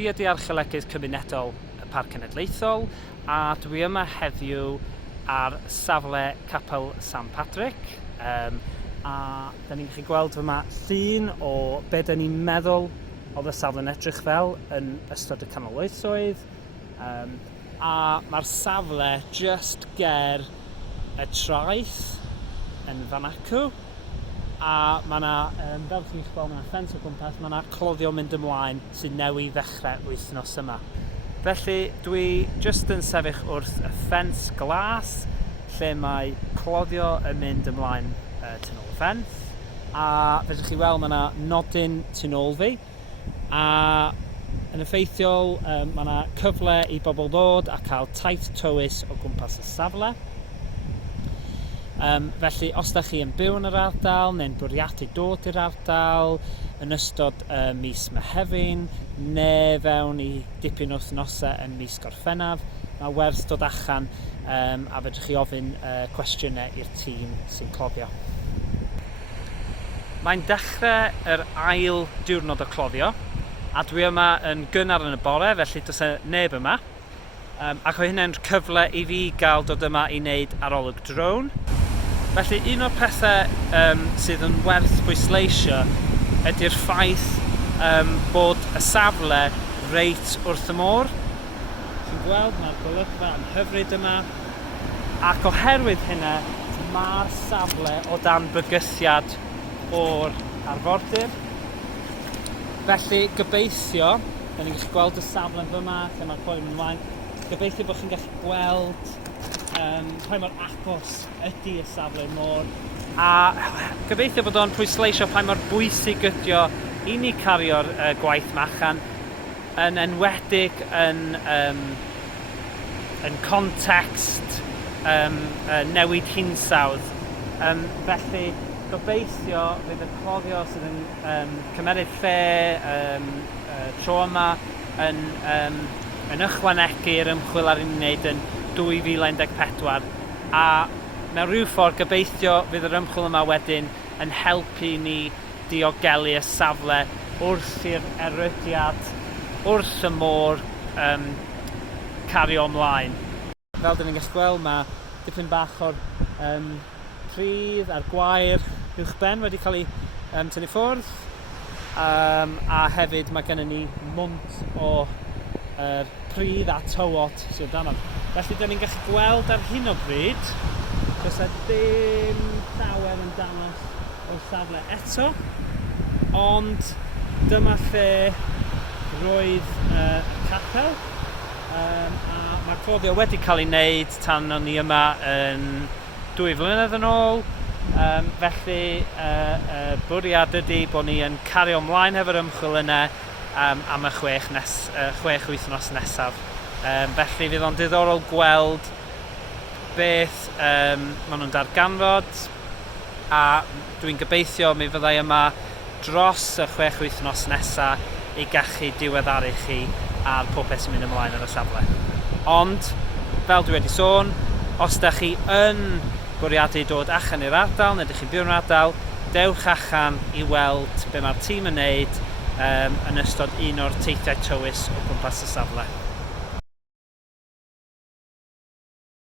Fi ydi archeolegydd cymunedol y Parc Cenedlaethol a dwi yma heddiw ar safle Capel St Patrick a da ni'n gallu gweld yma llun o be da ni'n meddwl oedd y safle'n edrych fel yn ystod y canol oesoedd a mae'r safle just ger y traeth yn fan acw a mae yna, fel chi'n gweld, mae yna ffens o gwmpas, mae yna cloddio mynd ymlaen sy'n newydd ddechrau wythnos yma. Felly dwi just yn sefyll wrth y ffens glas lle mae cloddio yn mynd ymlaen tu nôl y ffens a fedrwch chi weld mae yna nodyn tu nôl fi a yn effeithiol mae yna cyfle i bobl ddod a cael taith tywys o gwmpas y safle. Felly os da chi yn byw yn yr ardal neu'n bwriadu dod i'r ardal yn ystod mis Mehefin neu fewn i dipyn o wythnosau yn mis Gorffennaf, mae werth dod allan a fedrwch chi ofyn cwestiynau i'r tîm sy'n cloddio. Mae'n dechrau yr ail diwrnod o cloddio a dwi yma yn gynnar yn y bore, felly does e neb yma ac o hynny'n cyfle i fi gael dod yma i wneud arolwg drone. Felly un o'r pethau sydd yn werth bwysleisio ydy'r ffaith bod y safle reit wrth y môr. Chi'n gweld mae'r golygfa yn hyfryd yma ac oherwydd hynna mae'r safle o dan bygythiad o'r arfordir. Felly gobeithio, da ni'n gallu gweld y safle fyma lle mae'r coed yn ymlaen, gobeithio bod chi'n gallu gweld pa mor agos ydy y safle môr a gobeithio bod o'n pwysleisio pa mor bwysig ydy o i ni cario'r gwaith machan yn enwedig yn context newid hinsawdd. Felly gobeithio fydd y cloddio sydd yn cymeryd lle tro yma yn ychwanegu'r ymchwil ar un wneud yn 2014 a mewn rhyw ffordd gobeithio fydd yr ymchwil yma wedyn yn helpu ni diogelu y safle wrth i'r erydiad wrth y môr cario ymlaen. Fel dyn ni'n gallu gweld mae dipyn bach o'r pridd a'r gwair uwchben wedi cael ei tynnu ffwrdd a hefyd mae gennym ni mwnt o pridd a tywod sydd dan. Felly dyn ni'n gallu gweld ar hyn o bryd does e ddim llawer yn dangos o'r safle eto ond dyma lle roedd y capel a mae'r cloddio wedi cael ei wneud tan o'n ni yma yn 2 flynedd yn ôl felly bwriad ydy bod ni yn cario ymlaen hefo'r ymchwil yna am y 6 wythnos nesaf. Felly fydd o'n diddorol gweld beth maen nhw'n darganfod a dwi'n gobeithio mi fyddai yma dros y 6 wythnos nesaf i gallu diweddaru chi ar popeth sy'n mynd ymlaen ar y safle. Ond, fel dwi wedi sôn, os da chi yn bwriadu dod allan i'r ardal neu ydych chi'n byw yn yr ardal, dewch allan i weld be mae'r tîm yn wneud yn ystod un o'r teithiau tywys o gwmpas y safle.